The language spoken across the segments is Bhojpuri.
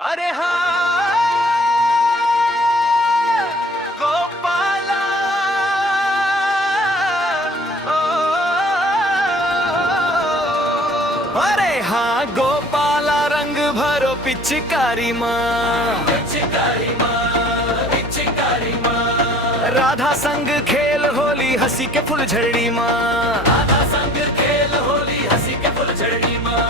अरे हाँ गोपाला ओ, अरे हाँ गोपाला रंग भरो पिचकारी माँ राधा संग खेल होली हंसी के फुलझड़ी माँ राधा संग खेल होली हंसी के फुलझड़ी माँ।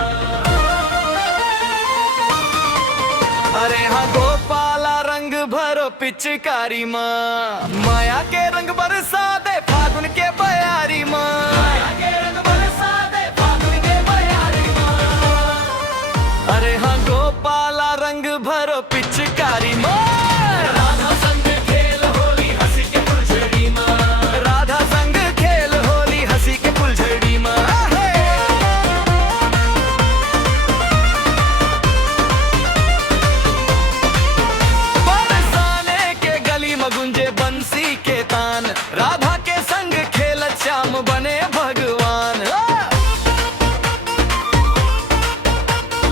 अरे हाँ गोपाला रंग भरो पिचकारी माँ माया के रंग बरसा दे फागुन के बयारी माँ माया के रंग बरसा दे फागुन के बयारी माँ। अरे हाँ गोपाला रंग भरो पिचकारी माँ राधा संग खेल होली हंसी के फुलझड़ी माँ राधा संग खेल होली हंसी के फुलझड़ी माँ। गुंजे बंसी के तान राधा के संग खेलत श्याम बने भगवान।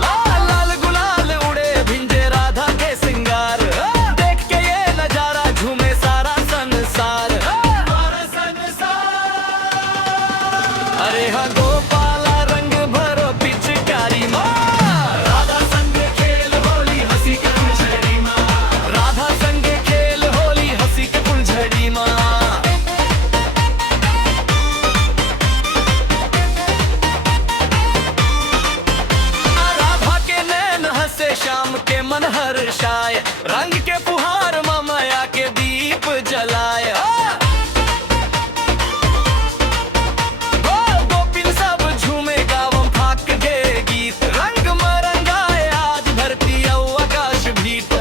लाल लाल गुलाल उड़े भिंजे राधा के सिंगार देख के ये नजारा झूमे सारा संसार। अरे हाँ गोपाला रंग भरो पिचकारी माँ राधा संग खेल होली हंसी के फुलझड़ी माँ राधा संग खेल होली हंसी के फुलझड़ी माँ। राधा के नैन हंसे श्याम के मन हर्षाए रंग के फुहार माया के दीप जलाए। गोपिन सब झूमे गावम फाक गे गीत रंग मरंगाए आज धरती आकाश भीत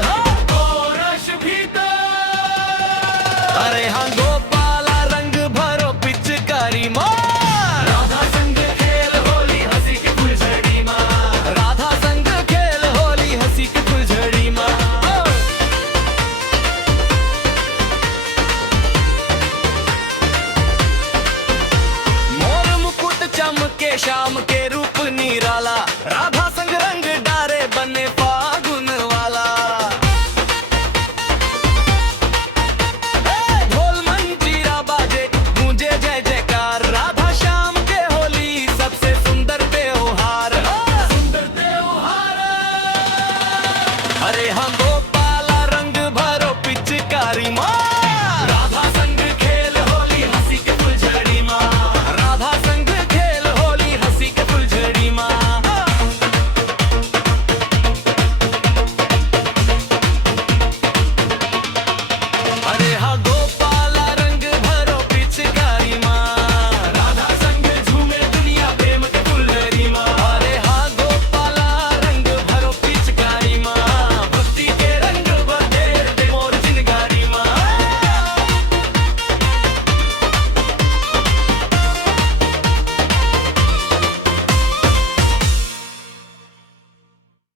गोरश भीत। अरे हाँ गोपाला रंग भरो पिचकारी माँ राधा संग खेल होली हंसी के फुलझड़ी माँ राधा संग खेल होली हंसी के फुलझड़ी माँ। मोर मुकुट चमके श्याम के रूप निराला राधा संग रंग डारे बने फागुन वाला। ढोल मंजीरा बाजे गूंजे जय जयकार राधा श्याम के होली सबसे सुंदर त्योहार सुंदर त्योहार। अरे हम